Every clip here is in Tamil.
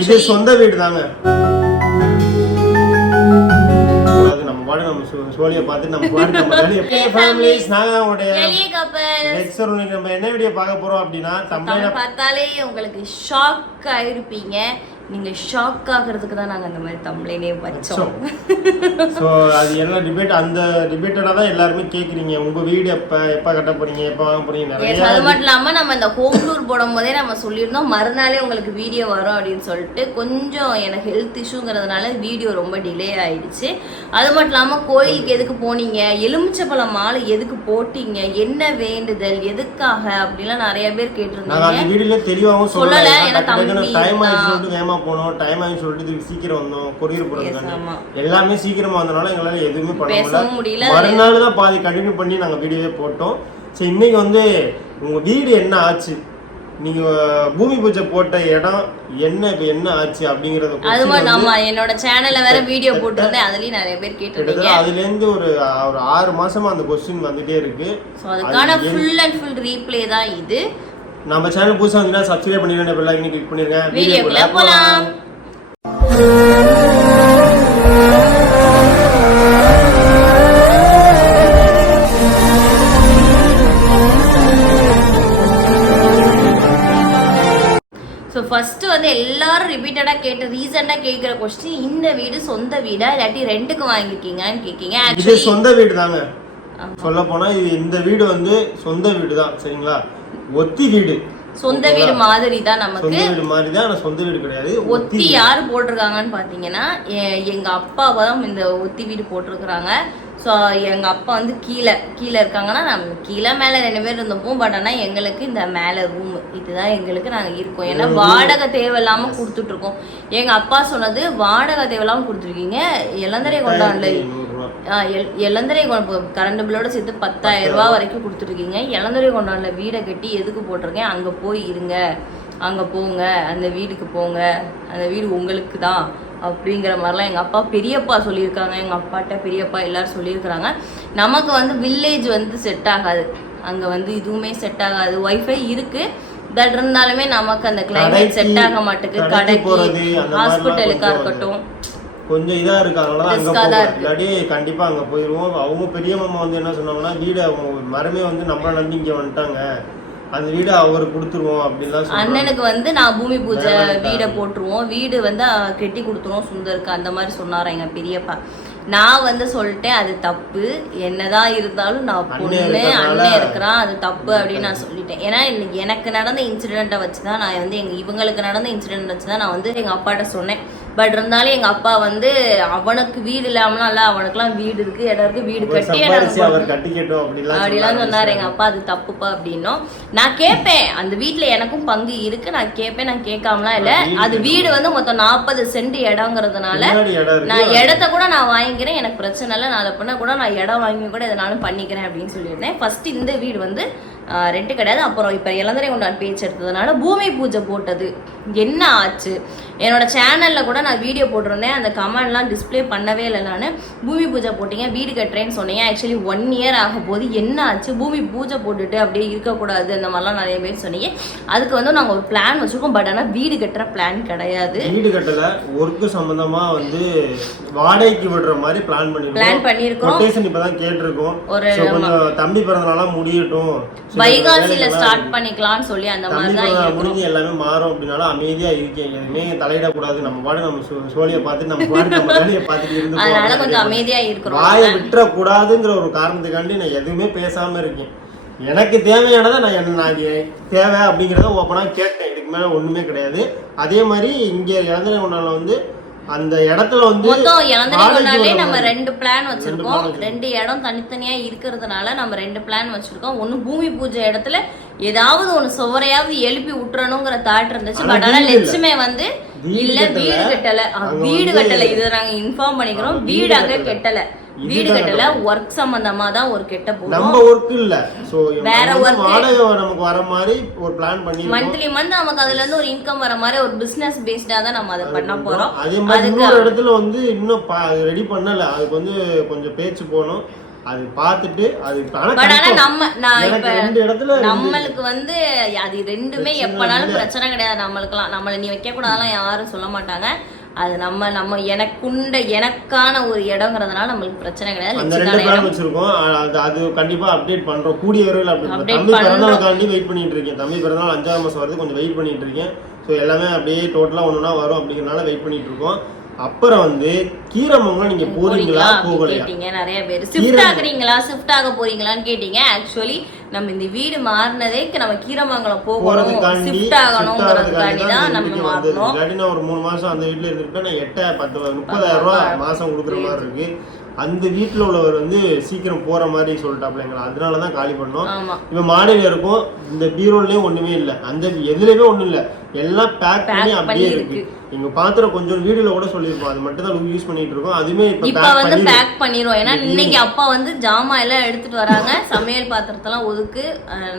இது சொந்த வீடு தாங்க நம்ம பாடு நம்ம சோழியை பார்த்து நம்ம பாடு நம்ம ஃபேமிலிஸ் நாங்க உங்களுடைய எளிய கப்பல் நெக்ஸ்ட் நம்ம என்ன வீடியோ பார்க்க போறோம் அப்படின்னா தமிழ் பார்த்தாலே உங்களுக்கு ஷாக் ஆயிருப்பீங்க. நீங்க ஷாக் ஆகுறதுக்கு தான் நாங்க அந்த மாதிரி தமிழ்லேயே படிச்சோம் ஸோ அது என்ன டிபேட் அந்த டிபேட்டடாக தான் எல்லாருமே கேட்குறீங்க உங்க வீடு எப்போ எப்போ கட்ட போறீங்க எப்போ வாங்க போறீங்க? Yes, நிறைய அது மட்டும் இல்லாம நம்ம இந்த ஹோம் டூர் போடும் போதே நம்ம சொல்லியிருந்தோம் மறுநாளே உங்களுக்கு வீடியோ வரும் அப்படின்னு சொல்லிட்டு கொஞ்சம் எனக்கு ஹெல்த் இஷ்யூங்கிறதுனால வீடியோ ரொம்ப டிலே ஆயிடுச்சு. அது மட்டும் இல்லாம கோயிலுக்கு எதுக்கு போனீங்க? எலுமிச்சப்பழம் மாலை எதுக்கு போட்டீங்க? என்ன வேண்டுதல்? எதுக்காக? அப்படிலாம் நிறைய பேர் கேட்டிருந்தாங்க. சொல்லல. ஏன்னா தம்பி வேகமா போனோம் டைம் ஆயிடுச்சு சொல்லிட்டு சீக்கிரம் வந்தோம் கொரியர் ஆமா. எல்லாமே சீக்கிரமா வந்தனால எங்களால எதுவுமே பண்ண முடியல. மறுநாள் தான் பாதி கண்டினியூ பண்ணி நாங்க வீடியோவே போட்டோம். சரி இன்னைக்கு வந்து உங்க வீடு என்ன ஆச்சு? நீங்க பூமி பூஜை போட்ட இடம் என்ன இப்ப என்ன ஆச்சு அப்படிங்கறத அது question மட்டும் வந்து ஆமா என்னோட சேனல்ல வேற வீடியோ போட்டிருந்தேன். அதுலயும் நிறைய பேர் கேட்டிருந்தீங்க. அதுல இருந்து ஒரு ஒரு ஆறு மாசமா அந்த கொஸ்டின் வந்துட்டே இருக்கு. ஸோ அதுக்கான ஃபுல் அண்ட் ஃபுல் ரீப்ளே தான் இது. நம்ம சேனல் புதுசா வந்தீங்கன்னா சப்ஸ்கிரைப் பண்ணிடுங்க பெல் ஐக்கனை கிளிக் பண்ணிருங்க வீடியோக்குள்ள போலாம். ஸோ ஃபர்ஸ்ட் வந்து எல்லாரும் ரிப்பீட்டடாக கேட்ட ரீசெண்டாக கேட்குற கொஸ்டின் இந்த வீடு சொந்த வீடா இல்லாட்டி ரெண்டுக்கு வாங்கியிருக்கீங்கன்னு கேட்கீங்க. இது சொந்த வீடு தாங்க சொல்ல போனா இது இந்த வீடு வந்து சொந்த வீடு தான் சரிங்களா? ஒத்தி வீடு. சொந்த வீடு மாதிரி தான் நமக்கு. சொந்த வீடு மாதிரி தான் சொந்த வீடு கிடையாது ஒத்தி யார் போட்டிருக்காங்கன்னு பார்த்தீங்கன்னா எ- எங்க அப்பா தான் இந்த ஒத்தி வீடு போட்டிருக்கிறாங்க. ஸோ எங்க அப்பா வந்து கீழே கீழே இருக்காங்கன்னா நம்ம கீழே மேலே ரெண்டு பேர் இருந்தப்போ பட் ஆனால் எங்களுக்கு இந்த மேலே ரூம் இதுதான் எங்களுக்கு நாங்கள் இருக்கோம். ஏன்னா வாடகை தேவையில்லாம கொடுத்துட்டு இருக்கோம் எங்க அப்பா சொன்னது வாடகை தேவையில்லாம கொடுத்துருக்கீங்க. இளந்தரை கொண்டாடல. இளந்தரை கரண்ட் பில்லோட சேர்த்து பத்தாயிரம் ரூபாய் வரைக்கும் கொடுத்துருக்கீங்க இளந்தரை கொண்டாடல வீடை கட்டி எதுக்கு போட்டிருக்கேன்? அங்கே போய் இருங்க. அங்கே போங்க. அந்த வீட்டுக்கு போங்க. அந்த வீடு உங்களுக்கு தான் அப்படிங்கிற மாதிரிலாம் எங்கள் அப்பா பெரியப்பா சொல்லியிருக்காங்க. எங்கள் அப்பாட்ட பெரியப்பா எல்லாரும் சொல்லியிருக்கிறாங்க. நமக்கு வந்து வில்லேஜ் வந்து செட் ஆகாது. அங்கே வந்து இதுவுமே செட் ஆகாது. ஒய்ஃபை இருக்கு. பட் இருந்தாலுமே நமக்கு அந்த கிளைமேட் செட் ஆக மாட்டேங்குது கடைக்கு கடைக்கு போறது, அந்த மாதிரிலாம் ஹாஸ்பிட்டலுக்கா கொஞ்சம் இருக்கட்டும். கொஞ்சம் இதா இருக்காங்களா அங்க இருக்கு. இல்லாட்டி கண்டிப்பா அங்க போயிருவோம். அவங்க பெரிய மாமா வந்து என்ன சொன்னாங்கன்னா வீடு அவங்க மரமே வந்து நம்மள நம்பி இங்க வந்துட்டாங்க. அந்த வீடு அவர் கொடுத்துருவோம் அப்படின்லாம் சொன்னாங்க. அண்ணனுக்கு வந்து நான் பூமி பூஜை? வீடை போட்டுருவோம். வீடு வந்து கெட்டி கொடுத்துருவோம் சுந்தருக்கு அந்த மாதிரி சொன்னாரா எங்க பெரியப்பா. நான் வந்து சொல்லிட்டேன் அது தப்பு. என்னதான் இருந்தாலும் நான் பொண்ணு அண்ணன் இருக்கிறான். அது தப்பு அப்படின்னு நான் சொல்லிட்டேன். ஏன்னா எனக்கு நடந்த இன்சிடென்ட்டை வச்சு தான் நான் வந்து எங்க இவங்களுக்கு நடந்த இன்சிடென்ட் வச்சு தான் நான் வந்து எங்க அப்பாட்ட சொன்னேன். பட் இருந்தாலும் எங்க அப்பா வந்து அவனுக்கு வீடு இல்லாமலாம் இல்ல அவனுக்குலாம் வீடு இருக்கு. இடம் இருக்கு. வீடு கட்டி அப்படிலாம் சொன்னாரு. எங்க அப்பா அது தப்புப்பா அப்படின்னும். நான் கேட்பேன் அந்த வீட்ல எனக்கும் பங்கு இருக்கு. நான் கேட்பேன் நான் கேட்காமலாம் இல்ல. அது வீடு வந்து மொத்தம் நாற்பது சென்ட் இடங்கிறதுனால நான் இடத்த கூட நான் வாங்கிக்கிறேன். எனக்கு பிரச்சனை இல்லை. நான் அதை பண்ண கூட நான் இடம் வாங்கி கூட எதனாலும் பண்ணிக்கிறேன் அப்படின்னு சொல்லியிருந்தேன். ஃபர்ஸ்ட் இந்த வீடு வந்து ரெண்டு கிடையாது. அப்புறம் இப்போ இளந்தரை கொண்டான் பேச்சு எடுத்ததுனால பூமி பூஜை போட்டது. என்ன ஆச்சு? என்னோட சேனல்ல கூட நான் வீடியோ போட்டிருந்தேன். அந்த கமெண்ட்லாம் டிஸ்ப்ளே பண்ணவே இல்லை நான். பூமி பூஜை போட்டீங்க வீடு கட்டுறேன்னு சொன்னீங்க. ஆக்சுவலி ஒன் இயர் ஆக போது என்ன ஆச்சு? பூமி பூஜை போட்டுட்டு அப்படியே இருக்கக்கூடாது அந்த மாதிரிலாம் நிறைய பேர் சொன்னீங்க. அதுக்கு வந்து நாங்கள் ஒரு பிளான் வச்சிருக்கோம். பட் ஆனால் வீடு கட்டுற பிளான் கிடையாது. வீடு கட்டல ஒர்க்கு சம்பந்தமா வந்து வாடகைக்கு விடுற மாதிரி பிளான் பிளான் பண்ணிருக்கோம் பண்ணியிருக்கோம் இப்பதான் கேட்டிருக்கோம். ஒரு தம்பி பிறந்தனால முடியட்டும். வைகாசியில ஸ்டார்ட் பண்ணிக்கலாம்னு சொல்லி அந்த மாதிரி தான் முடிஞ்சு எல்லாமே மாறும் அப்படின்னாலும் அமைதியா இருக்கேன் எதுவுமே தலையிடக்கூடாது. நம்ம பாடு நம்ம சோழியை பார்த்து நம்ம பாடு நம்ம வேலையை பார்த்துட்டு இருந்து அதனால. கொஞ்சம் அமைதியா இருக்கிறோம். வாயை விட்டுறக்கூடாதுங்கிற ஒரு காரணத்துக்காண்டி நான் எதுவுமே பேசாம இருக்கேன். எனக்கு தேவையானதை நான் என்ன நான் தேவை அப்படிங்கிறத ஓப்பனா கேட்டேன். இதுக்கு மேல ஒண்ணுமே கிடையாது. அதே மாதிரி இங்க இளந்தலை கொண்டால வந்து அந்த இடத்துல வந்து மொத்தம் இளந்தரை வாடகைக்கு கொண்டாலே விடுற நம்ம. ரெண்டு பிளான் வச்சிருக்கோம். ரெண்டு இடம் தனித்தனியா இருக்கிறதுனால நம்ம ரெண்டு பிளான் வச்சிருக்கோம் ஒண்ணு பூமி பூஜை இடத்துல ஏதாவது ஒண்ணு சுவரையாவது எழுப்பி விட்டுறணுங்கிற தாட் இருந்துச்சு பட் ஆனா. லட்சுமே வந்து இல்ல. வீடு கட்டல வீடு கட்டல இதை நாங்க இன்ஃபார்ம் பண்ணிக்கிறோம் ஆமா, வீடு வீடு அங்க கட்டல. வீடு கட்டல. ஒர்க் சம்பந்தமா தான் ஒரு கெட்ட போகும் நம்ம ஒர்க் இல்ல சோ வேற work. வாடகை நமக்கு வர மாதிரி ஒரு பிளான் பண்ணிருக்கோம் மந்த்லி மந்த் நமக்கு அதுல இருந்து ஒரு இன்கம் வர மாதிரி ஒரு பிசினஸ் பேஸ்டா தான் நம்ம அதை பண்ண போறோம் அதே மாதிரி அதுக்கு இன்னொரு இடத்துல வந்து இன்னும் ரெடி பண்ணல அதுக்கு வந்து கொஞ்சம் பேச்சு போகணும் அது பார்த்துட்டு அது ஆனா. நம்ம நான் இப்ப ரெண்டு இடத்துல நம்மளுக்கு வந்து அது ரெண்டுமே எப்பனாலும். பிரச்சனை கிடையாது நம்மளுக்குலாம் நம்மள நீ வைக்க கூடாதெல்லாம் யாரும் சொல்ல மாட்டாங்க அது நம்ம நம்ம எனக்குண்ட எனக்கான ஒரு இடங்கிறதுனால நம்மளுக்கு பிரச்சனை கிடையாது. அந்த ரெண்டு பிளான் வச்சிருக்கோம். அது அது கண்டிப்பா அப்டேட் பண்றோம். கூடிய விரைவில் அப்டேட் தம்பி. பிறந்தநாளுக்காண்டி வெயிட் பண்ணிட்டு இருக்கேன். தம்பி பிறந்தநாள் அஞ்சாவது மாசம் வருது கொஞ்சம் வெயிட் பண்ணிட்டு இருக்கேன். ஸோ எல்லாமே அப்படியே டோட்டலா ஒண்ணுனா வரும் அப்படிங்கறனால வெயிட் பண்ணிட்டு இருக்கோம். அப்புறம் வந்து கீரமங்கலம் நீங்க போறீங்களா? போகலையா? கேட்டீங்க நிறைய பேர். ஷிஃப்ட் ஆகுறீங்களா? ஷிஃப்ட் ஆக போறீங்களான்னு கேட்டீங்க. ஆக்சுவலி நம்ம இந்த வீடு மாறினதே நம்ம கீரமங்கலம் போகணும் ஷிஃப்ட் ஆகணுங்கிறதுக்காண்டி தான் தான் நம்ம. மாறணும். நான் ஒரு மூணு மாசம் அந்த வீட்ல இருந்திருப்பேன். நான் எட்ட பத்து முப்பதாயிரம் ரூபாய் மாசம் கொடுக்குற மாதிரி இருக்கு. அந்த வீட்டுல உள்ளவர் வந்து சீக்கிரம் போற மாதிரி சொல்லிட்டாப்ல எங்களை அதனாலதான் காலி பண்ணோம். இப்ப மாடியில இருக்கும். இந்த பீரோலயும் ஒண்ணுமே இல்ல. அந்த எதுலயுமே ஒண்ணும் இல்ல. எல்லாம் பேக் பண்ணி அப்படியே இருக்கு. எங்க பாத்திரம் கொஞ்சம் வீடியோல கூட சொல்லியிருப்போம். அது மட்டும் தான் யூஸ் பண்ணிட்டு இருக்கோம். அதுமே இப்ப வந்து பேக் பண்ணிரும் ஏன்னா இன்னைக்கு அப்பா வந்து ஜாமான் எல்லாம் எடுத்துட்டு வராங்க. சமையல் பாத்திரத்தெல்லாம் ஒதுக்கு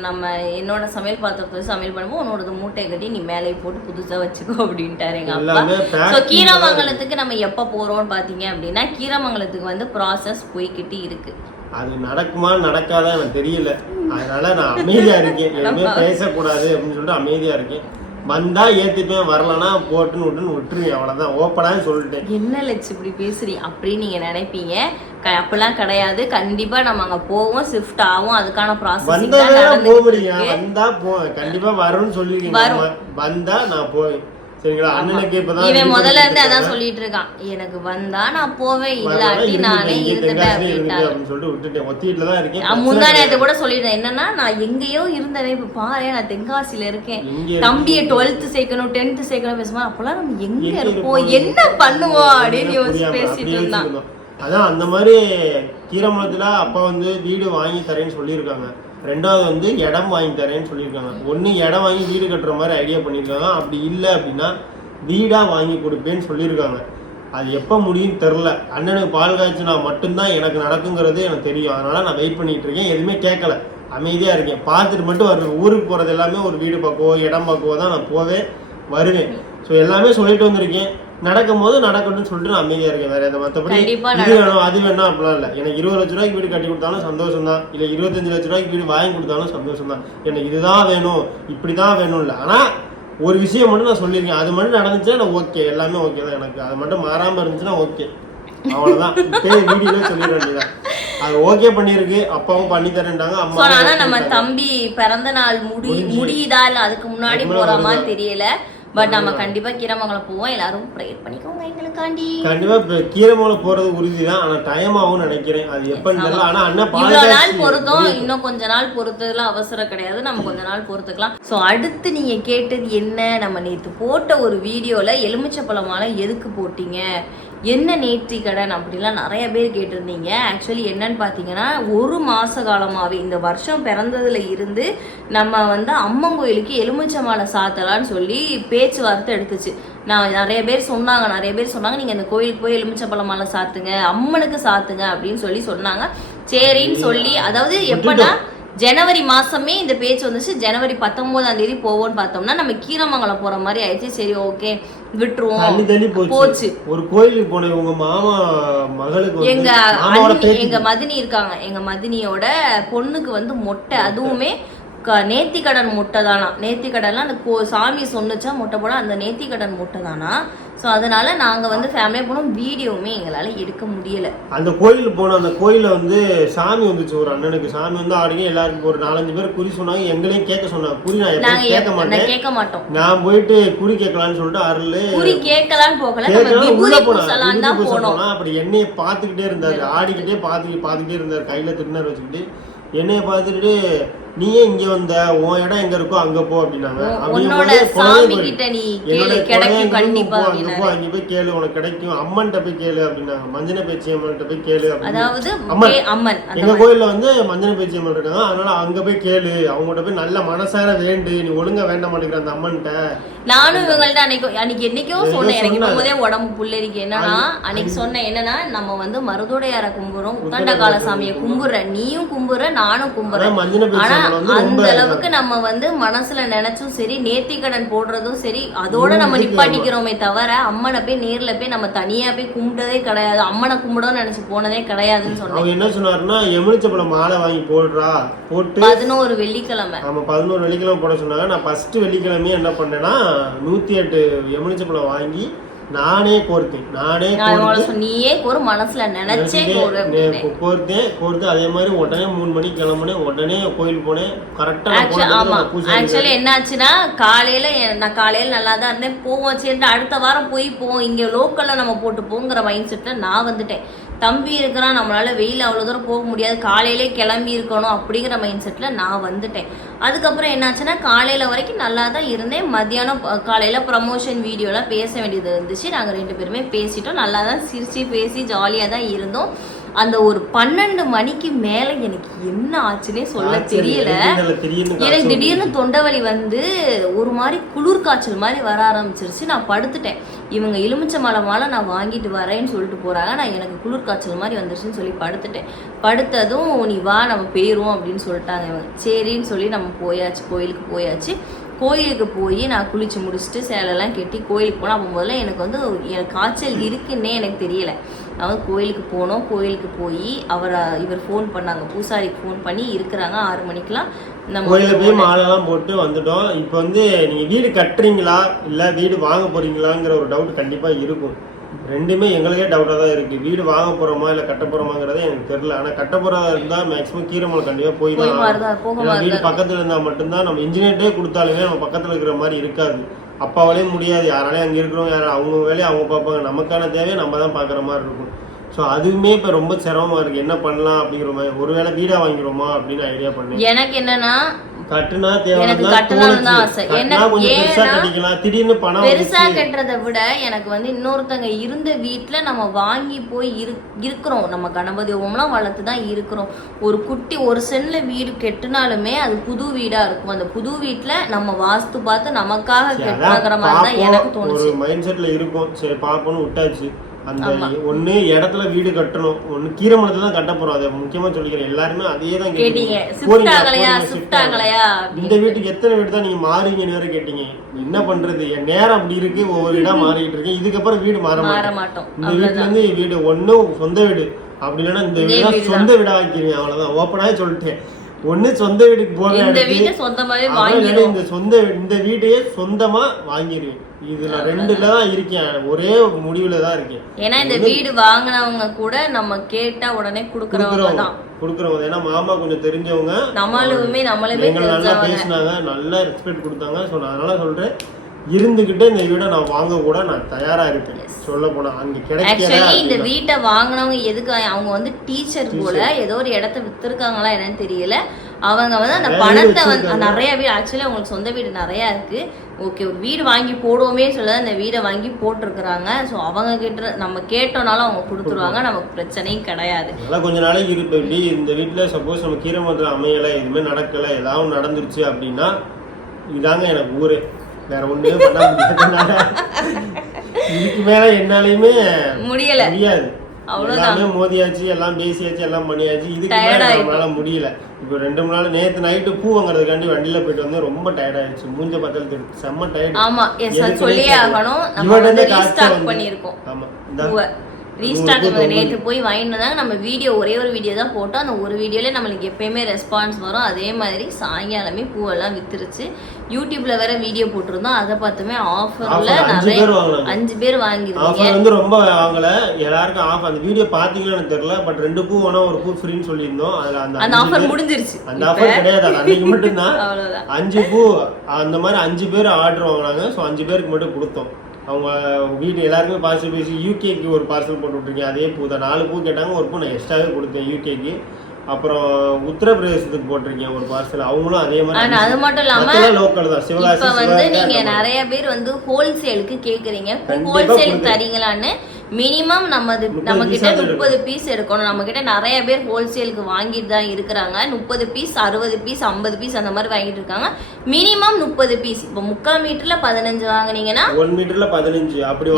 நம்ம என்னோட சமையல் பாத்திரத்தை சமையல் பண்ணும்போது உன்னோட மூட்டை கட்டி நீ மேலே போட்டு புதுசா வச்சுக்கோ அப்படின்ட்டாரு எங்க அப்பா. கீரமங்கலத்துக்கு நம்ம எப்போ போறோம்னு பாத்தீங்க அப்படின்னா கீரமங்கலத்துக்கு வந்து ப்ராசஸ் போய்கிட்டு இருக்கு. அது நடக்குமா நடக்காதா எனக்கு தெரியல. அதனால நான் அமைதியா இருக்கேன். எதுவுமே பேசக்கூடாது அப்படின்னு சொல்லிட்டு அமைதியா இருக்கேன். வந்தா ஏத்திப்பேன் வரலன்னா போட்டுன்னு விட்டுன்னு விட்டுருங்க அவ்வளவுதான். ஓப்பனாக சொல்லிட்டேன். என்ன லட்சு இப்படி பேசுறீங்க அப்படின்னு நீங்க நினைப்பீங்க. க- அப்படிலாம் கிடையாது. கண்டிப்பா நம்ம அங்க போவோம் ஷிஃப்ட் ஆகும். அதுக்கான ப்ராசஸிங் தான் வந்தா போக முடியும். நடந்துட்டு வந்தா போவேன் கண்டிப்பா வரும்னு சொல்லிருக்கீங்க. வரும். அம்மா. வந்தா நான் போவேன். சரிங்களா? அண்ணனுக்கு இப்பதான் இவன் முதல்ல இருந்து அதான் சொல்லிட்டு இருக்கான் எனக்கு வந்தா நான் போவேன் இல்லாட்டி நானே இருந்துட்டேன், அப்படின்னு சொல்லிட்டு விட்டுட்டேன். தான் இருக்கேன். முந்தா நேரத்தை கூட சொல்லிட்டேன் என்னன்னா நான் எங்கேயோ இருந்தேன் இப்ப பாரு நான் தென்காசியில இருக்கேன். தம்பியை டுவெல்த் சேர்க்கணும் டென்த் சேர்க்கணும் பேசுமா? அப்பெல்லாம் நம்ம எங்க இருப்போம்? என்ன பண்ணுவோம் அப்படின்னு யோசிச்சு பேசிட்டு இருந்தான். அதான் அந்த மாதிரி கீரமலத்துல அப்பா வந்து வீடு வாங்கி தரேன்னு சொல்லியிருக்காங்க. ரெண்டாவது வந்து இடம் வாங்கி தரேன்னு சொல்லியிருக்காங்க. ஒன்று இடம் வாங்கி வீடு கட்டுற மாதிரி ஐடியா பண்ணியிருக்காங்க அப்படி இல்லை அப்படின்னா வீடாக வாங்கி கொடுப்பேன்னு சொல்லியிருக்காங்க. அது எப்போ முடியும்னு தெரில அண்ணனுக்கு பால் காய்ச்சினா மட்டும்தான் எனக்கு நடக்குங்கிறது எனக்கு தெரியும். அதனால் நான் வெயிட் பண்ணிகிட்டு இருக்கேன். எதுவுமே கேட்கல. அமைதியாக இருக்கேன். பார்த்துட்டு மட்டும் வருவேன். ஊருக்கு போகிறது எல்லாமே ஒரு வீடு பார்க்கவோ இடம் பக்கவோ தான் நான் போவேன் வருவேன். ஸோ எல்லாமே சொல்லிட்டு வந்திருக்கேன். நடக்கும் போது நடக்கணும்னு சொல்லிட்டு நான் அமைதியா இருக்கேன். வேற எந்த மற்றபடி இது வேணும் அது வேணும் அப்படிலாம் இல்லை. எனக்கு இருபது லட்ச ரூபாய்க்கு வீடு கட்டி கொடுத்தாலும் சந்தோஷம் தான் இல்லை இருபத்தஞ்சு லட்ச ரூபாய்க்கு வீடு வாங்கி கொடுத்தாலும் சந்தோஷம் தான் எனக்கு இதுதான் வேணும் இப்படி தான் வேணும் இல்லை. ஆனால் ஒரு விஷயம் மட்டும் நான் சொல்லியிருக்கேன். அது மட்டும் நடந்துச்சுன்னா நான் ஓகே. எல்லாமே ஓகே தான் எனக்கு. அது மட்டும் மாறாமல் இருந்துச்சுன்னா ஓகே. அவ்வளோதான் வீடியோல சொல்லிட வேண்டியதான் அது ஓகே பண்ணியிருக்கு. அப்பாவும் பண்ணி தரேன்டாங்க அம்மா ஆனா நம்ம தம்பி பிறந்த நாள் முடி முடியுதா இல்ல அதுக்கு முன்னாடி வருதா? தெரியல. பட் நம்ம கண்டிப்பா கீரமங்கலம் போவோம். எல்லாரும் ப்ரேயர் பண்ணிக்கோங்க எங்களுக்காண்டி. கண்டிப்பா கீரமலை போறது உறுதி தான் ஆனால் டைம் ஆகும்னு நினைக்கிறேன். அது எப்பன்னு தெரியல ஆனால் அண்ணன் இவ்வளவு நாள் பொறுத்தோம். இன்னும் கொஞ்ச நாள் பொறுத்ததுலாம் அவசரம் கிடையாது. நம்ம கொஞ்ச நாள் பொறுத்துக்கலாம். ஸோ அடுத்து நீங்க கேட்டது என்ன? நம்ம நேத்து போட்ட ஒரு வீடியோல எலுமிச்சப்பழம் மாலை எதுக்கு போட்டீங்க? என்ன நேர்த்தி கடன் அப்படிலாம் நிறைய பேர் கேட்டிருந்தீங்க. ஆக்சுவலி என்னன்னு பார்த்தீங்கன்னா ஒரு மாச காலமாவே இந்த வருஷம் பிறந்ததுல இருந்து நம்ம வந்து அம்மன் கோயிலுக்கு எலுமிச்சை மாலை சாத்தலாம்னு சொல்லி பேச்சுவார்த்தை எடுத்துச்சு. நான் நிறைய பேர் சொன்னாங்க நிறைய பேர் சொன்னாங்க நீங்க இந்த கோயிலுக்கு போய் எலுமிச்சப்பழம் மாலை சாத்துங்க அம்மனுக்கு சாத்துங்க அப்படின்னு சொல்லி சொன்னாங்க. சரின்னு சொல்லி அதாவது எப்பன்னா ஜனவரி மாசமே இந்த பேச்சு வந்துச்சு. ஜனவரி பத்தொன்பதாம் தேதி போவோம்னு பார்த்தோம்னா நம்ம கீரமங்கலம் போற மாதிரி ஆயிடுச்சு. சரி ஓகே விட்டுருவோம். போச்சு. ஒரு கோயிலுக்கு போனேன். உங்க மாமா மகளுக்கு வந்து எங்க எங்க மதினி இருக்காங்க. எங்க மதினியோட பொண்ணுக்கு வந்து மொட்டை அதுவுமே க- நேர்த்திக்கடன் மொட்டை தானா நேர்த்திக்கடன்லாம் அந்த கோ சாமி சொன்னுச்சா மொட்டை போட அந்த நேர்த்திக்கடன் மொட்டை தானா ஸோ அதனால நாங்க வந்து ஃபேமிலியாக போனோம் வீடியோவுமே எங்களால எடுக்க முடியல. அந்த கோயிலுக்கு போன அந்த கோயில்ல வந்து சாமி வந்துச்சு ஒரு அண்ணனுக்கு. சாமி வந்து ஆடுங்க எல்லாருக்கும் ஒரு நாலஞ்சு பேர் குறி சொன்னாங்க. எங்களையும் கேட்க சொன்னாங்க. குறி நான் கேட்க மாட்டேன். கேட்க மாட்டோம். நான் போயிட்டு குறி கேட்கலான்னு சொல்லிட்டு அருள் குறி கேட்கலான்னு போகல. உள்ள போனோம். போனா அப்படி என்னைய பார்த்துக்கிட்டே இருந்தாரு. ஆடிக்கிட்டே பார்த்து பார்த்துக்கிட்டே இருந்தாரு. கையில திருநர் வச்சுக்கிட்டு என்னைய நீயே இங்க வந்த உன் இடம் எங்க இருக்கோ அங்க போ அப்படின்னாங்க. உன்னோட அப்படிங்கும்போது சாமி குலதெய்வம் கிட்ட நீ என்னோட கேளு கிடைக்கும் குலதெய்வம் கண்டிப்பா போ, அங்க போ அப்படின்னாரு. அங்க போய் கேளு உனக்கு கிடைக்கும். அம்மன்கிட்ட போய் கேளு அப்படின்னாங்க. மஞ்சன பேச்சி அம்மன்கிட்ட போய் கேளு அப்படின்னு அதாவது அம்மன். எங்க கோயில்ல வந்து மஞ்சன பேச்சி அம்மன் இருக்காங்க. அதனால அங்க போய் கேளு. அவங்ககிட்ட போய் நல்ல மனசார வேண்டு. நீ ஒழுங்கா வேண்ட மாட்டேங்கிற அந்த அம்மன்கிட்ட. நானும் இவங்கள்ட்ட அன்னைக்கு அன்னைக்கு என்னைக்கோ சொன்னேன். எனக்கு. இப்போதே உடம்பு புல்லரிக்கு என்னன்னா அன்னைக்கு சொன்னேன். என்னன்னா நம்ம வந்து மருதோடையார கும்புறோம். உத்தண்ட கால சாமியை கும்புற. நீயும் கும்புற நானும் கும்புறேன். ஆனா அந்த அளவுக்கு நம்ம வந்து மனசுல நினைச்சும் சரி நேர்த்தி கடன் போடுறதும் சரி அதோட நம்ம நிப்பாட்டிக்கிறோமே தவிர அம்மனை போய் நேர்ல போய் நம்ம தனியா போய் கும்பிட்டதே கிடையாது. அம்மனை கும்பிடணும்னு நினைச்சு போனதே கிடையாதுன்னு சொன்னேன். அவங்க என்ன சொன்னாருன்னா எலுமிச்சப்பழம் மாலை வாங்கி போடுறா போட்டு பதினோரு வெள்ளிக்கிழமை. நம்ம பதினோரு வெள்ளிக்கிழமை போட சொன்னாங்க. நான் ஃபர்ஸ்ட் வெள்ளிக்கிழமையே என்ன பண்ணேன்னா நூத்தி எட்டு எலுமிச்சப்பழம் வாங்கி நானே கோர்த்தேன் நானே நீயே ஒரு மனசுல நினைச்சே கோர்த்தேன் கோர்த்து அதே மாதிரி உடனே மூணு மணிக்கு கிளம்புனேன் உடனே கோயில் போனேன். கரெக்டா நான் ஆக்சுவலி என்னாச்சுன்னா காலையில நான் காலையில நல்லா தான் இருந்தேன். போவோம் சரி அடுத்த வாரம் போய் போவோம். இங்க லோக்கல்ல நம்ம போட்டு போங்கிற மைண்ட் செட்ல நான் வந்துட்டேன். தம்பி இருக்கிறான் நம்மளால வெயில் அவ்வளவு தூரம் போக முடியாது காலையிலே கிளம்பி இருக்கணும் அப்படிங்கிற மைண்ட் செட்ல நான் வந்துட்டேன். அதுக்கப்புறம் என்னாச்சுன்னா காலையில வரைக்கும் நல்லா தான் இருந்தேன். மத்தியானம் ப- காலையில ப்ரமோஷன் வீடியோலாம் பேச வேண்டியது இருந்துச்சு. நாங்க ரெண்டு பேருமே பேசிட்டோம். நல்லா தான் சிரிச்சு பேசி ஜாலியா தான் இருந்தோம். அந்த ஒரு பன்னெண்டு மணிக்கு மேல எனக்கு என்ன ஆச்சுன்னே சொல்ல. தெரியல. எனக்கு திடீர்னு தொண்டை வலி வந்து ஒரு மாதிரி குளிர் காய்ச்சல் மாதிரி வர ஆரம்பிச்சிருச்சு. நான் படுத்துட்டேன். இவங்க எலுமிச்சை மலை மாலை நான் வாங்கிட்டு வரேன்னு சொல்லிட்டு போறாங்க. நான் எனக்கு குளிர் காய்ச்சல் மாதிரி வந்துருச்சுன்னு சொல்லி படுத்துட்டேன். படுத்ததும் நீ வா நம்ம போயிடுவோம் அப்படின்னு சொல்லிட்டாங்க இவங்க. சரின்னு சொல்லி நம்ம போயாச்சு கோயிலுக்கு போயாச்சு. கோயிலுக்கு போய் நான் குளிச்சு முடிச்சுட்டு சேலைலாம் கட்டி கோயிலுக்கு போனேன் அப்போ முதல்ல எனக்கு வந்து எனக்கு காய்ச்சல் இருக்குன்னே எனக்கு தெரியல. நான் வந்து கோயிலுக்கு போனோம். கோயிலுக்கு போய் அவரை இவர் ஃபோன் பண்ணாங்க. பூசாரிக்கு ஃபோன் பண்ணி இருக்கிறாங்க. ஆறு மணிக்கெலாம் நம்ம கோயிலில் போய் மாலைலாம் போட்டு வந்துட்டோம். இப்போ வந்து நீங்கள் வீடு கட்டுறீங்களா? இல்லை வீடு வாங்க போறீங்களாங்கிற ஒரு டவுட் கண்டிப்பாக இருக்கும். ரெண்டுமே எங்களுக்கே டவுட்டாக தான் இருக்கு. வீடு வாங்க போறோமா இல்ல கட்ட போறோமாங்கிறதே எனக்கு தெரியல. ஆனா கட்ட போறதா இருந்தா மேக்ஸிமம் கீரமலை கண்டிப்பா போய் தான் வீடு பக்கத்துல இருந்தா மட்டும்தான் நம்ம இன்ஜினியர்டே கொடுத்தாலுமே நம்ம பக்கத்துல இருக்கிற மாதிரி இருக்காது. அப்பாவாலேயும் முடியாது. யாராலையும் அங்க இருக்கிறவங்க யாரும் அவங்க வேலையை அவங்க பார்ப்பாங்க. நமக்கான தேவையை நம்ம தான் பார்க்குற மாதிரி இருக்கும். ஸோ அதுவுமே இப்போ ரொம்ப சிரமமா இருக்கு. என்ன பண்ணலாம் அப்படிங்கிற மாதிரி. ஒருவேளை வீடா வாங்கிடுவோமா அப்படின்னு ஐடியா பண்ணேன். எனக்கு என்னன்னா கட்டுனா எனக்கு தேவை கட்டணும்னு ஆசை. எனக்கு ஏன்னா, திடீர்னு பணம் பெருசா. கட்டுறதை விட எனக்கு வந்து இன்னொருத்தங்க இருந்த வீட்ல நம்ம வாங்கி போய் இரு இருக்கிறோம். நம்ம கணபதி ஹோமம்லாம் வளர்த்து தான் இருக்கிறோம். ஒரு குட்டி ஒரு சென்ட்ல வீடு கெட்டுனாலுமே அது புது வீடா இருக்கும். அந்த புது வீட்ல நம்ம வாஸ்து பார்த்து நமக்காக அதான் மாதிரி தான் எனக்கு. தோணுச்சு. மைண்ட் செட்ல இருக்கும். சரி பாப்போம்னு விட்டாச்சு. அந்த ஒண்ணு இடத்துல வீடு கட்டணும் ஒண்ணு கீரமலத்துல தான் கட்ட போறோம். அதை முக்கியமா சொல்லிக்கிறேன். எல்லாருமே அதையே தான் கேட்டீங்க. இந்த வீட்டுக்கு எத்தனை வீடு தான் நீங்க மாறுவீங்கன்னு வேற கேட்டீங்க. என்ன பண்றது? என் நேரம் அப்படி இருக்கு. ஒவ்வொரு வீடா மாறிட்டு இருக்கு. இதுக்கப்புறம் வீடு மாற மாட்டோம். இந்த வீட்டுல இருந்து வீடு ஒண்ணு சொந்த வீடு. அப்படி இல்லைன்னா இந்த வீடு சொந்த வீடா வைக்கிறீங்க அவ்வளவுதான். ஓப்பனாவே சொல்லிட்டேன். ஒண்ணு சொந்த வீட்டுக்கு போக இந்த வீட்டை சொந்தமாவே இல்லைன்னா இந்த சொந்த இந்த வீட்டையே சொந்தமா வாங்கிடுவேன். இதுல ரெண்டுல தான் இருக்கேன். ஒரே முடிவுல தான் இருக்கேன். ஏன்னா இந்த வீடு வாங்கினவங்க கூட நம்ம கேட்டா உடனே குடுக்கறவங்க தான். கொடுக்குறவங்க. ஏன்னா மாமா கொஞ்சம் தெரிஞ்சவங்க. நம்மளுமே நம்மளுமே நல்லா பேசினாங்க. நல்லா ரெஸ்பெக்ட் கொடுத்தாங்க. ஸோ நான் அதனால சொல்றேன். இருந்துகிட்டே இந்த வீடை நான் வாங்க கூட நான் தயாரா இருக்கேன் சொல்ல போனா அங்க கிடைக்கல இந்த. வீட்டை வாங்கினவங்க எதுக்கு? அவங்க வந்து டீச்சர் போல ஏதோ ஒரு இடத்த வித்திருக்காங்களா என்னன்னு தெரியல. அவங்க வந்து அந்த பணத்தை வந்து. நிறைய வீடு ஆக்சுவலி அவங்களுக்கு சொந்த வீடு நிறைய இருக்கு. ஓகே ஒரு வீடு வாங்கி போடுவோமே சொல்ல அந்த வீடை வாங்கி போட்டிருக்கிறாங்க. ஸோ அவங்க கிட்ட நம்ம கேட்டோம்னாலும் அவங்க கொடுத்துருவாங்க. நமக்கு பிரச்சனையும் கிடையாது. அதெல்லாம் கொஞ்ச நாளைக்கு இருக்கு இப்படி இந்த வீட்டுல சப்போஸ் நம்ம கீரமத்தில் அமையல எதுவுமே நடக்கல ஏதாவது நடந்துருச்சு அப்படின்னா இதாங்க எனக்கு ஊரே. வேற ஒண்ணுமே பண்ண முடியாதுனால இதுக்கு மேல என்னாலையுமே முடியல. முடியாது. எல்லாமே மோதியாச்சு எல்லாம் பேசியாச்சு எல்லாம் பண்ணியாச்சு. இதுக்கு மேல. நம்மளால முடியல. இப்போ ரெண்டு மூணு நாள் நேத்து நைட்டு பூ வாங்குறதுக்காண்டி வண்டியில போயிட்டு வந்து ரொம்ப டயர்ட் ஆயிடுச்சு. மூஞ்ச பத்தல் தெரிஞ்சு செம்ம டயர்ட் ஆமா. சொல்லியே. ஆகணும். நம்ம வந்து ரீஸ்டாக் பண்ணியிருக்கோம். ஆமா. பூ தொங்குது. நேற்று போய் வாங்கிட்டு வந்தாங்க நம்ம வீடியோ ஒரே ஒரு வீடியோ தான் போட்டோம். அந்த ஒரு வீடியோல நம்மளுக்கு எப்பயுமே ரெஸ்பான்ஸ் வரும். அதே மாதிரி சாயங்காலமே பூவெல்லாம் வித்துருச்சு. யூடியூப்ல வேற வீடியோ போட்டிருந்தோம். அதை பார்த்துமே ஆஃபர்ல நிறைய. அஞ்சு பேர் வாங்கிருந்தீங்க ஆஃபர் வந்து ரொம்ப வாங்கல. எல்லாருக்கும் ஆஃப் அந்த வீடியோ பாத்தீங்களான்னு தெரியல. பட் ரெண்டு பூ வேணா ஒரு பூ ஃப்ரீன்னு சொல்லியிருந்தோம். அதுல அந்த அந்த ஆஃபர் பேர்- முடிஞ்சிருச்சு. அந்த ஆஃபர் கிடையாது. அன்னைக்கு மட்டும்தான். அவ்வளவுதான். அஞ்சு பூ அந்த மாதிரி அஞ்சு பேர் ஆர்டர் வாங்கினாங்க. ஸோ அஞ்சு பேருக்கு மட்டும் கொடுத்தோம். அவங்க வீடு எல்லாருக்குமே பார்சல் பேசி யூகேக்கு ஒரு பார்சல் போட்டு விட்ருக்கேன் அதே பூ தான் நாலு பூ கேட்டாங்க ஒரு பூ நான் எக்ஸ்ட்ராவே கொடுத்தேன் யூகேக்கு அப்புறம் உத்தரப்பிரதேசத்துக்கு போட்டிருக்கேன் ஒரு பார்சல் அவங்களும் அதே மாதிரி அது மட்டும் இல்லாம லோக்கல் தான். சிவகாசி வந்து நீங்க. நிறைய பேர் வந்து ஹோல்சேலுக்கு கேக்குறீங்க. கண்டிப்பா ஹோல்சேல் கொடுங்க. தரீங்களான்னு மினிமம் முப்பது நம்ம கிட்ட முப்பது பீஸ் எடுக்கணும். நம்ம கிட்ட நிறைய பேர் ஹோல்சேலுக்கு வாங்கிட்டு தான் இருக்கிறாங்க. முப்பது பீஸ் அறுபது பீஸ் ஐம்பது பீஸ் அந்த மாதிரி வாங்கிட்டு இருக்காங்க. மினிமம் முப்பது பீஸ் இப்போ முக்கால் மீட்டர்ல பதினஞ்சு வாங்குனீங்கன்னா ஒன் மீட்டர்ல பதினஞ்சு. அப்படி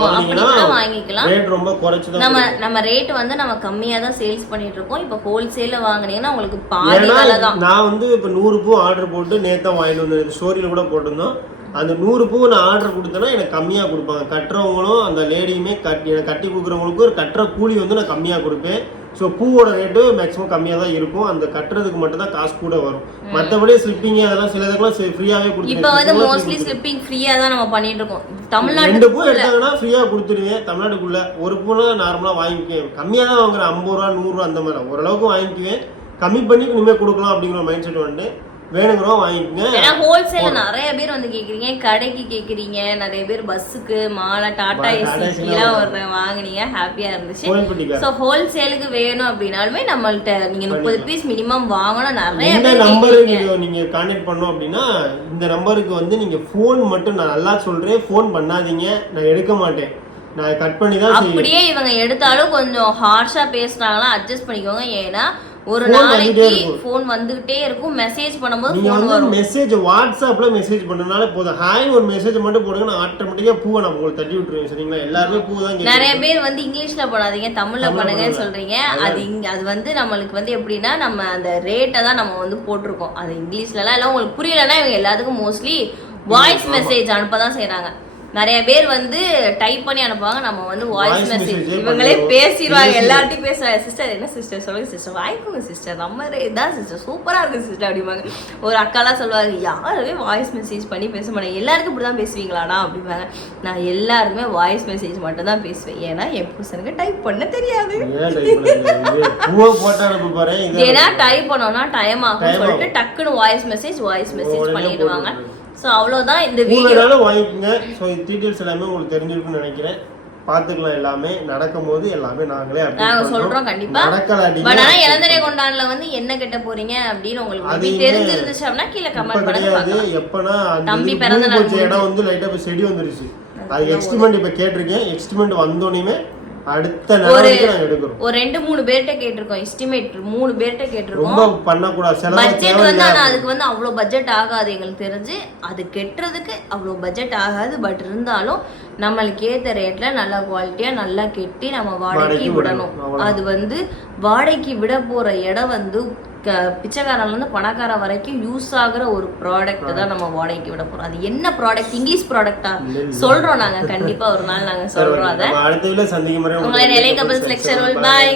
வாங்கிக்கலாம். ரொம்ப குறைச்சு நம்ம நம்ம ரேட் வந்து நம்ம கம்மியா தான் சேல்ஸ் பண்ணிட்டு இருக்கோம். இப்போ ஹோல்சேல்ல வாங்குனீங்கன்னா உங்களுக்கு பாதி தான் நான் வந்து இப்போ நூறு பூ ஆர்டர் போட்டு நேத்தான் வாங்கிட்டு வந்தேன். ஸ்டோரியில் கூட போட்டிருந்தோம். அந்த நூறு பூ நான் ஆர்டர் கொடுத்தேன்னா எனக்கு கம்மியாக கொடுப்பாங்க. கட்டுறவங்களும் அந்த லேடியுமே கட்டி எனக்கு கட்டி கொடுக்குறவங்களுக்கும் ஒரு கட்டுற கூலி வந்து நான் கம்மியாக கொடுப்பேன். ஸோ பூவோட ரேட்டு மேக்ஸிமம் கம்மியாக தான் இருக்கும். அந்த கட்டுறதுக்கு மட்டும் தான் காசு கூட வரும். மற்றபடி ஸ்லிப்பிங் அதெல்லாம் சில இதுக்கெல்லாம் ஃப்ரீயாகவே இப்போ வந்து கொடுத்துருவேன் மோஸ்ட்லி ஸ்லிப்பிங் ஃப்ரீயா தான் நம்ம பண்ணிட்டு இருக்கோம். ரெண்டு பூ எடுத்தாங்கன்னா ஃப்ரீயாக கொடுத்துருவேன் தமிழ்நாட்டுக்குள்ள ஒரு பூனா நார்மலாக வாங்கிக்குவேன். கம்மியாக தான் வாங்குறேன். ஐம்பது ரூபா நூறுரூவா அந்த மாதிரி ஓரளவுக்கு வாங்கிக்குவேன். கம்மி பண்ணி இனிமேல் கொடுக்கலாம் அப்படிங்கிற மைண்ட் செட் வந்து வேணுங்கிறோம் வாங்கிக்கோங்க. ஏன்னா ஹோல்சேல்ல நிறைய பேர் வந்து கேக்குறீங்க கடைக்கு கேக்குறீங்க நிறைய பேர் பஸ்ஸுக்கு மாலை டாடா எல்லாம் ஒரு வாங்குனீங்க ஹாப்பியா இருந்துச்சு. ஸோ ஹோல்சேலுக்கு வேணும் அப்படின்னாலுமே நம்மள்ட்ட நீங்க முப்பது பீஸ் மினிமம் வாங்கணும். நிறைய எந்த பேர் நம்பரு கேக்குறீங்க. நீங்க கான்டாக்ட் பண்ணோம் அப்படின்னா இந்த நம்பருக்கு வந்து நீங்க ஃபோன் மட்டும் நான் நல்லா சொல்றேன். ஃபோன் பண்ணாதீங்க. நான் எடுக்க மாட்டேன். நான் கட் பண்ணி தான் அப்படியே இவங்க எடுத்தாலும் கொஞ்சம் ஹார்ஷா பேசுனாங்களா அட்ஜஸ்ட் பண்ணிக்கோங்க. ஏன்னா ஒரு நாளைக்கு. ஃபோன் வந்துகிட்டே இருக்கும். மெசேஜ் பண்ணும்போது நீங்க ஃபோன் வந்து வரும். மெசேஜ் வாட்ஸ்அப்ல மெசேஜ் பண்ணனால போதும். ஹாய் ஒரு மெசேஜ் மட்டும் போடுங்க நான் ஆட்டோமேட்டிக்கா பூவை நான் உங்களுக்கு தட்டி விட்டுருவேன் சரிங்களா? எல்லாருமே பூ தான் நிறைய பேர் வந்து இங்கிலீஷ்ல பண்ணாதீங்க தமிழ்ல பண்ணுங்கன்னு பண்ணுங்க. சொல்றீங்க. அது அது வந்து நம்மளுக்கு வந்து எப்படின்னா நம்ம அந்த ரேட்டை தான் நம்ம வந்து போட்டிருக்கோம். அது இங்கிலீஷ்லலாம் எல்லாம் உங்களுக்கு புரியலன்னா இவங்க எல்லாத்துக்கும் மோஸ்ட்லி வாய்ஸ் மெசேஜ் அனுப்ப தான் செய்றாங்க. நிறைய பேர் வந்து டைப் பண்ணி அனுப்புவாங்க. நம்ம வந்து வாய்ஸ் மெசேஜ் இவங்களே. பேசிடுவாங்க. பேசி- எல்லார்ட்டையும் பேசுறாங்க. சிஸ்டர் என்ன சிஸ்டர் சொல்லுங்க சிஸ்டர் வாங்கிக்கோங்க சிஸ்டர் நம்ம இதான் சிஸ்டர் சூப்பரா இருக்கு சிஸ்டர் அப்படிம்பாங்க. ஒரு அக்காலாம் சொல்லுவாங்க யாருமே வாய்ஸ் மெசேஜ் பண்ணி பேச மாட்டாங்க. எல்லாருக்கும் இப்படி தான் பேசுவீங்களாடா? அப்படிம்பாங்க. நான் எல்லாருக்குமே வாய்ஸ் மெசேஜ் மட்டும் தான் பேசுவேன். ஏன்னா என் புருஷனுக்கு டைப் பண்ண தெரியாது. ஏன்னா டைப் பண்ணோம்னா டைம் ஆகும் சொல்லிட்டு. டக்குன்னு வாய்ஸ் மெசேஜ் வாய்ஸ் மெசேஜ் பண்ணிடுவாங்க. ஸோ அவ்வளோதான் இந்த வீடியோ வாங்கிக்கோங்க ஸோ டீட்டெயில்ஸ் எல்லாமே உங்களுக்கு தெரிஞ்சிருக்குன்னு நினைக்கிறேன். பார்த்துக்கலாம் எல்லாமே. நடக்கும்போது எல்லாமே நாங்களே நாங்க. சொல்றோம் கண்டிப்பா. நடக்கலாட்டிங்க பட் ஆனா இளந்தரை கொண்டான்ல வந்து என்ன கெட்ட போறீங்க அப்படின்னு உங்களுக்கு அது தெரிஞ்சிருந்துச்சு அப்படின்னா கீழே கமெண்ட் பண்ணுங்க எப்பனா தம்பி பிறந்த நாள் இடம் வந்து லைட்டா இப்ப செடி வந்துருச்சு. அது எக்ஸ்டிமெண்ட் இப்ப கேட்டிருக்கேன். எக்ஸ்டிமெண்ட் வந்தோடனே அடுத்த ஒரு ரெண்டு மூணு பேர்கிட்ட கேட்டிருக்கோம் எஸ்டிமேட் மூணு பேர்கிட்ட கேட்டிருக்கோம். ரொம்ப பண்ணக்கூடாது. பட்ஜெட் வந்து தேவையில்லை ஆனா அதுக்கு வந்து அவ்வளோ பட்ஜெட் ஆகாது எங்களுக்கு தெரிஞ்சு. அது கெட்டுறதுக்கு அவ்வளோ பட்ஜெட் ஆகாது. பட் இருந்தாலும் நம்மளுக்கு ஏத்த ரேட்ல நல்ல குவாலிட்டியா நல்லா கெட்டி நம்ம வாடகைக்கு விடணும். அது வந்து வாடகைக்கு விட போற இடம் வந்து க- பிச்சைக்காரன்ல இருந்து பணக்கார வரைக்கும் யூஸ் ஆகுற ஒரு ப்ராடக்ட் தான் நம்ம வாடகைக்கு விட போறோம். அது என்ன ப்ராடக்ட் இங்கிலீஷ் ப்ராடக்டா சொல்றோம் நாங்க. கண்டிப்பா ஒரு நாள் நாங்க சரி, சொல்றோம் அதை. உங்களை நிலை கப்பல்ஸ் லெக்சர் பாய்